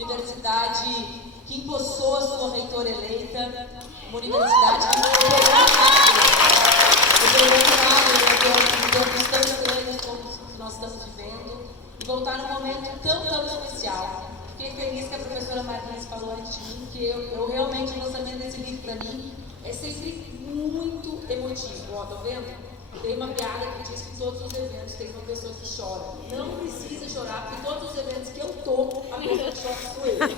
universidade que empossou a sua reitora eleita, uma universidade que em tempos tão estranhos como nós estamos vivendo, e voltar num momento tão especial. Fiquei feliz que a professora Marlise falou antes de mim, que eu realmente, o lançamento desse livro para mim é sempre muito emotivo. Ó, tá vendo? Tem uma piada que diz que todos os eventos tem uma pessoa que chora. Não precisa chorar, porque todos os eventos que eu tô, a pessoa que chora sou eu. Pode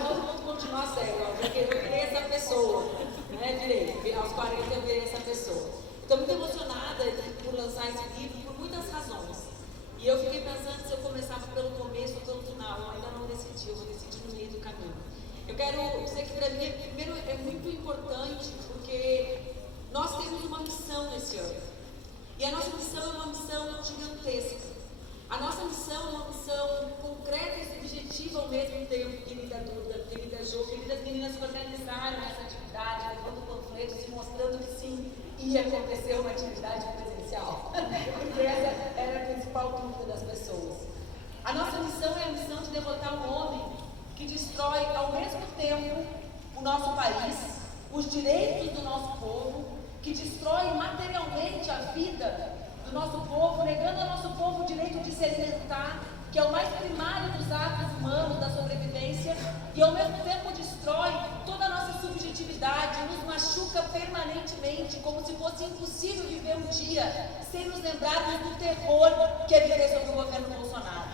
todo mundo continuar sério, porque eu virei essa pessoa. Virei. Aos 40 eu virei essa pessoa. Estou muito emocionada por lançar esse livro por muitas razões. E eu fiquei pensando se eu começava pelo começo ou pelo final. Eu ainda não decidi, eu vou decidir no meio do caminho. Eu quero dizer que para mim, primeiro, é muito importante, porque nós temos uma missão nesse ano. E a nossa missão é uma missão gigantesca. A nossa missão é uma missão concreta e subjetiva ao mesmo tempo, querida Duda, querida Jo, queridas meninas que organizaram essa atividade, levando panfletos e mostrando que sim, ia acontecer uma atividade presencial. Porque essa era a principal dúvida das pessoas. A nossa missão é a missão de derrotar um homem que destrói ao mesmo tempo o nosso país, os direitos do nosso povo, que destrói materialmente a vida do nosso povo, negando ao nosso povo o direito de se alimentar, que é o mais primário dos atos humanos da sobrevivência, e ao mesmo tempo destrói toda a nossa subjetividade, nos machuca permanentemente, como se fosse impossível viver um dia sem nos lembrarmos do terror que é viver sob o governo Bolsonaro.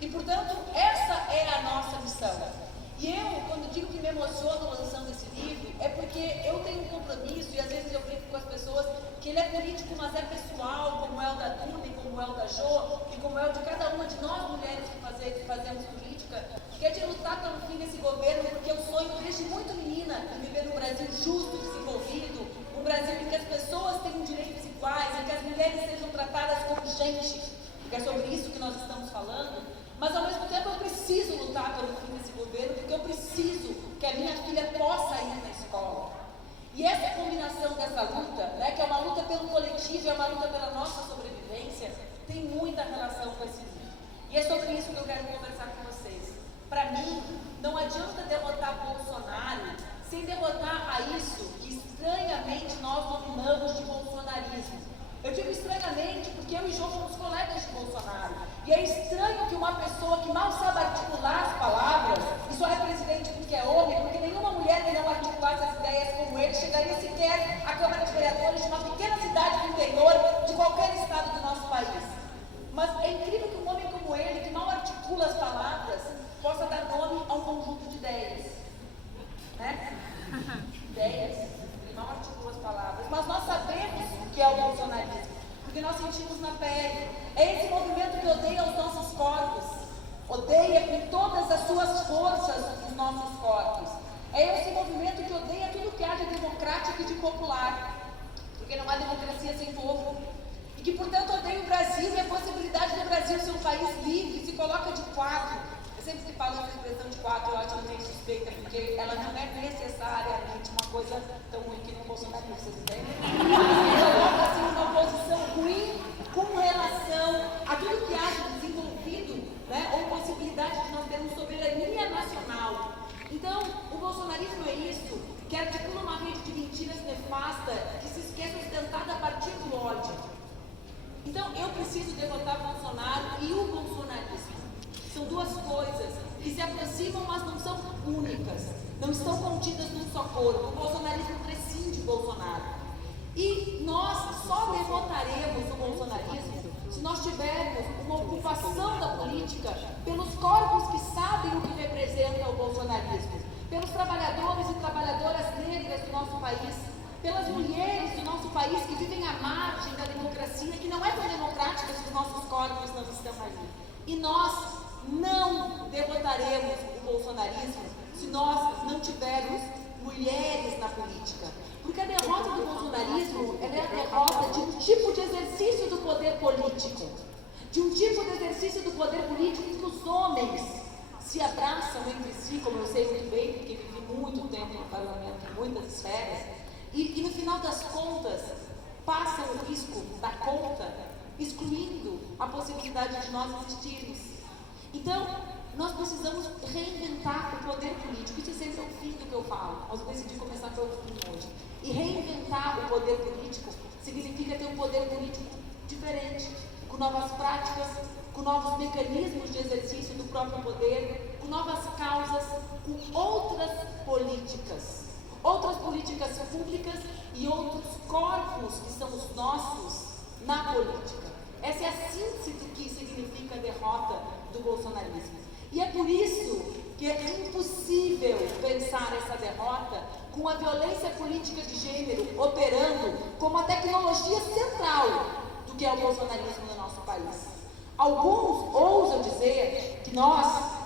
E, portanto, essa é a nossa missão. E eu, quando digo que me emociono lançando esse livro, é porque eu tenho um compromisso, e às vezes eu brinco com as pessoas, que ele é político, mas é pessoal, como é o da Duda, e como é o da Jo, e como é o de cada uma de nós mulheres que fazemos política, que é de lutar pelo fim desse governo, porque eu sonho desde muito menina em viver num Brasil justo, desenvolvido, um Brasil em que as pessoas tenham direitos iguais, em que as mulheres sejam tratadas como gente, porque é sobre isso que nós estamos falando. Mas ao mesmo tempo eu preciso lutar pelo fim desse governo, porque eu preciso que a minha filha possa ir na escola. E essa combinação dessa luta, que é uma luta pelo coletivo, é uma luta pela nossa sobrevivência, tem muita relação com esse livro. E é sobre isso que eu quero conversar com vocês. Para mim, não adianta derrotar Bolsonaro sem derrotar a isso que estranhamente nós nominamos de bolsonarismo. Eu digo estranhamente porque eu e João somos colegas de Bolsonaro. E é estranho que uma pessoa que mal sabe articular as palavras, e só é presidente porque é homem, porque nenhuma mulher que não articulasse as ideias como ele chegaria sequer à Câmara de Vereadores de uma pequena cidade do interior de qualquer estado do nosso país. Mas é incrível que um homem como ele, que mal articula as palavras, possa dar nome a um conjunto de ideias. Ideias. Ele mal articula as palavras. Mas nós sabemos o que é o bolsonarismo, porque nós sentimos na pele. É esse movimento que odeia os nossos corpos, odeia com todas as suas forças os nossos corpos. É esse movimento que odeia tudo que há de democrático e de popular, porque não há democracia sem povo. E que, portanto, odeia o Brasil e a possibilidade do Brasil ser um país livre, se coloca de quatro. Eu sempre que falo essa expressão de quatro, eu acho que meio suspeita, porque ela não é necessariamente uma coisa tão ruim que no Bolsonaro, vocês entendem? Ela coloca assim uma posição ruim com relação a tudo que há de desenvolvido, ou possibilidade de nós termos soberania nacional. Então, o bolsonarismo é isso, que articula uma rede de mentiras nefasta que que é sustentada a partir do ódio. Então, eu preciso derrotar Bolsonaro e o bolsonarismo. São duas coisas que se aproximam, mas não são únicas, não estão contidas num só corpo. O bolsonarismo prescinde Bolsonaro. E nós só derrotaremos o bolsonarismo se nós tivermos uma ocupação da política pelos corpos que sabem o que representa o bolsonarismo, pelos trabalhadores e trabalhadoras negras do nosso país, pelas mulheres do nosso país que vivem à margem da democracia, que não é tão democrática se os nossos corpos não estão ali. E nós não derrotaremos o bolsonarismo se nós não tivermos mulheres na política. Porque a derrota do bolsonarismo é a derrota de um tipo de exercício do poder político, de um tipo de exercício do poder político em que os homens se abraçam entre si, como eu sei muito bem, porque vivi muito tempo no parlamento, em muitas esferas, e no final das contas passam o risco da conta, excluindo a possibilidade de nós existirmos. Então, Nós precisamos reinventar o poder político. Isso é sempre o fim do que eu falo, mas eu decidi começar pelo fim hoje. E reinventar o poder político significa ter um poder político diferente, com novas práticas, com novos mecanismos de exercício do próprio poder, com novas causas, com outras políticas públicas e outros corpos que são os nossos na política. Essa é a síntese do que significa a derrota do bolsonarismo. E é por isso que é impossível pensar essa derrota com a violência política de gênero operando como a tecnologia central do que é o bolsonarismo no nosso país. Alguns ousam dizer que nós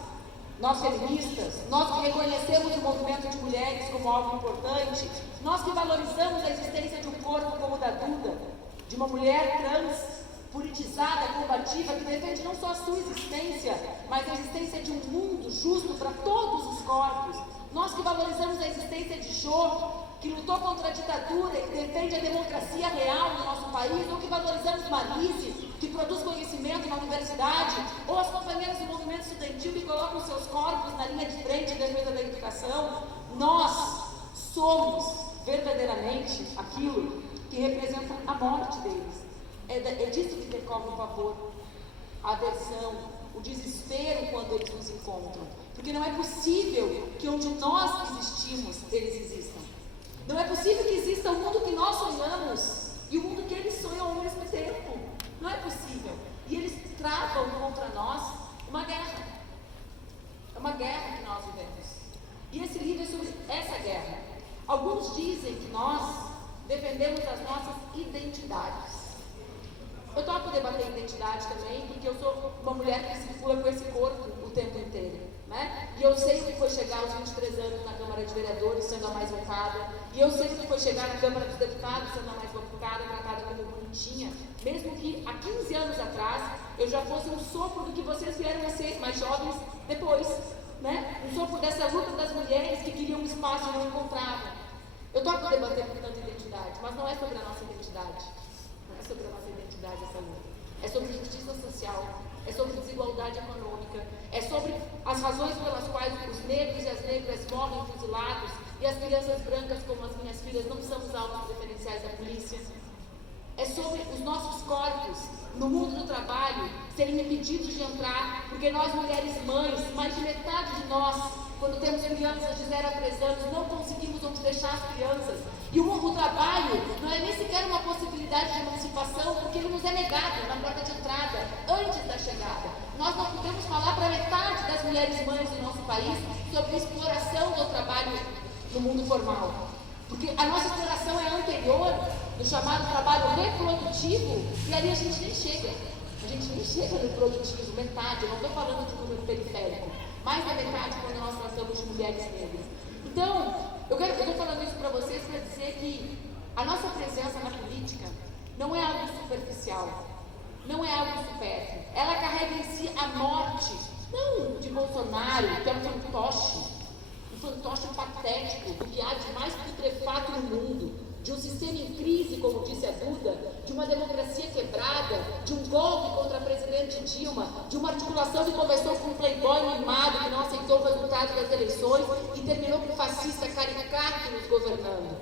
feministas, nós que reconhecemos o movimento de mulheres como algo importante, nós que valorizamos a existência de um corpo como o da Duda, de uma mulher trans, politizada, combativa, que defende não só a sua existência, mas a existência de um mundo justo para todos os corpos. Nós que valorizamos a existência de Jô, que lutou contra a ditadura e que defende a democracia real no nosso país, ou que valorizamos Marise, que produz conhecimento na universidade, ou as companheiras do movimento estudantil que colocam seus corpos na linha de frente em defesa da educação, nós somos verdadeiramente aquilo que representa a morte deles. É disso que decorre o pavor, a aversão, o desespero quando eles nos encontram. Porque não é possível que onde nós existimos, eles existam. Não é possível que exista o mundo que nós sonhamos e o mundo que eles sonham ao mesmo tempo. Não é possível. E eles travam contra nós uma guerra. É uma guerra que nós vivemos. E esse livro é sobre essa guerra. Alguns dizem que nós defendemos as nossas identidades. Eu topo debater identidade também, porque eu sou uma mulher que circula com esse corpo o tempo inteiro, né? E eu sei o que foi chegar aos 23 anos na Câmara de Vereadores, sendo a mais votada, e eu sei o que foi chegar na Câmara dos Deputados, sendo a mais votada, tratada como bonitinha, mesmo que há 15 anos atrás eu já fosse um sopro do que vocês vieram a ser mais jovens depois, né? Um sopro dessa luta das mulheres que queriam um espaço e não encontravam. Eu topo debater, portanto, identidade, mas não é sobre a nossa identidade. Não é sobre a nossa identidade essa luta. É sobre justiça social, é sobre desigualdade econômica, é sobre as razões pelas quais os negros e as negras morrem fuzilados e as crianças brancas, como as minhas filhas, não somos alvos preferenciais da polícia. É sobre os nossos corpos no mundo do trabalho serem impedidos de entrar, porque nós, mulheres mães, mais de metade de nós, quando temos crianças de 0 a 3 anos, não conseguimos onde deixar as crianças. E o trabalho não é nem sequer uma possibilidade de emancipação, porque ele nos é negado na porta de entrada, antes da chegada. Nós não podemos falar para metade das mulheres mães do nosso país sobre a exploração do trabalho no mundo formal. Porque a nossa exploração é anterior, do chamado trabalho reprodutivo, e ali a gente nem chega. A gente nem chega no produtivo, metade. Eu não estou falando de número periférico. Mais da metade quando nós tratamos de mulheres negras. Então, eu estou falando isso para vocês para dizer que a nossa presença na política não é algo superficial, não é algo supérfluo. Ela carrega em si a morte, não de Bolsonaro, que é um fantoche patético do que há de mais putrefato no mundo, de um sistema em crise, como disse a Duda, de uma democracia quebrada, de um golpe contra a presidente Dilma, de uma articulação que começou com um playboy mimado que não aceitou o resultado das eleições e terminou com um fascista caricato nos governando.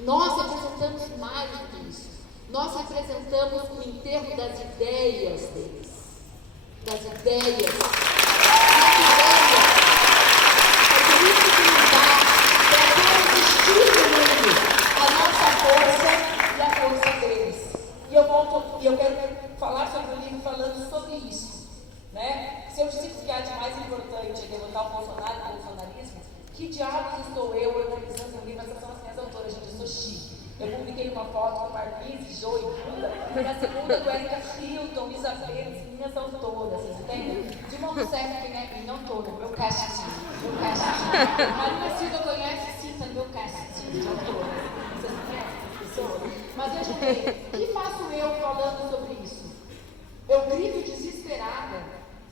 Nós representamos mais do que isso. Nós representamos o enterro das ideias deles. Das ideias. É por isso que nos dá para resistir no mundo a nossa força e a força deles. E eu quero falar sobre o livro falando sobre isso, né? Se eu disse que há de mais importante é derrotar o Bolsonaro e o bolsonarismo, que diabos estou eu organizando um livro? Essas são as minhas autoras, gente, eu sou chique. Eu publiquei uma foto com Marquise, Jô e Duda, e na segunda com Érica Hilton, Isa Pérez, minhas autoras, vocês entendem? De mão do certo, né? E não toda, meu casting. Marina Silva conhece, sim, tá meu casting de autoras. Vocês conhecem as pessoas? Mas veja bem, o que faço eu falando sobre isso? Eu grito desesperada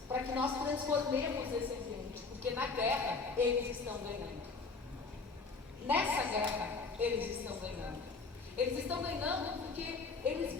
para que nós transformemos esse ambiente, porque na guerra eles estão ganhando. Nessa guerra eles estão ganhando. Eles estão ganhando porque eles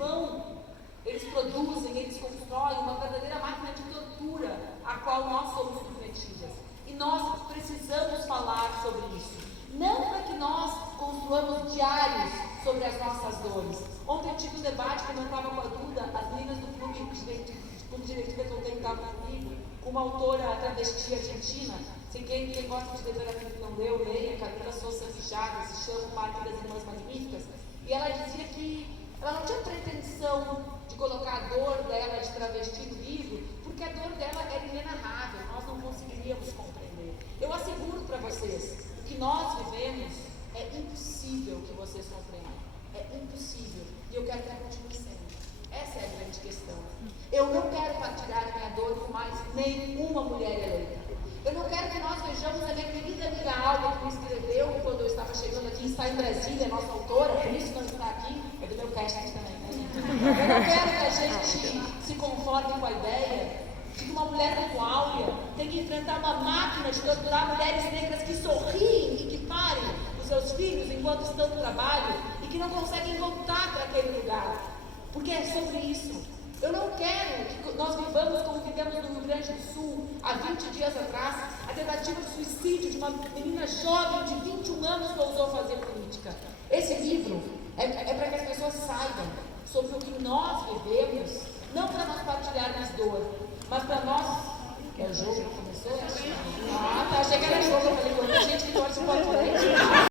produzem, eles constroem uma verdadeira máquina de tortura a qual nós somos submetidos. comprometidas. E nós precisamos falar sobre isso. Não para que nós construamos diários sobre as nossas dores. Ontem eu tive um debate, quando eu estava com a Duda, as meninas do clube de leitura que eu tenho estavam comigo, com uma autora travesti argentina. Quem gosta de literatura que não leu, leia, Camila Sousa Fichaga, se chama O Parque das Irmãs Magníficas. E ela dizia que ela não tinha pretensão de colocar a dor dela de travesti no livro, porque a dor dela era inenarrável, nós não conseguiríamos compreender. Eu asseguro para vocês, o que nós vivemos é impossível que vocês compreendam. É impossível. E eu quero que continue sendo. Essa é a grande questão. Eu não quero partilhar minha dor com mais nenhuma mulher eleita. Eu não quero que nós vejamos a minha querida amiga Alba, que me escreveu quando eu estava chegando aqui, está em Brasília, nossa autora, por isso não está aqui, é do meu casting também, né? Eu não quero que a gente se conforme com a ideia de que uma mulher como Áurea tem que enfrentar uma máquina de torturar mulheres negras que sorriem e que parem os seus filhos enquanto estão no trabalho e que não conseguem voltar para aquele lugar. Porque é sobre isso. Eu não quero que nós vivamos como vivemos no Rio Grande do Sul, há 20 dias atrás, a tentativa de suicídio de uma menina jovem de 21 anos que ousou fazer política. Esse livro é para que as pessoas saibam sobre o que nós vivemos, não para nós partilharmos dor, mas para nós, é o jogo que começou,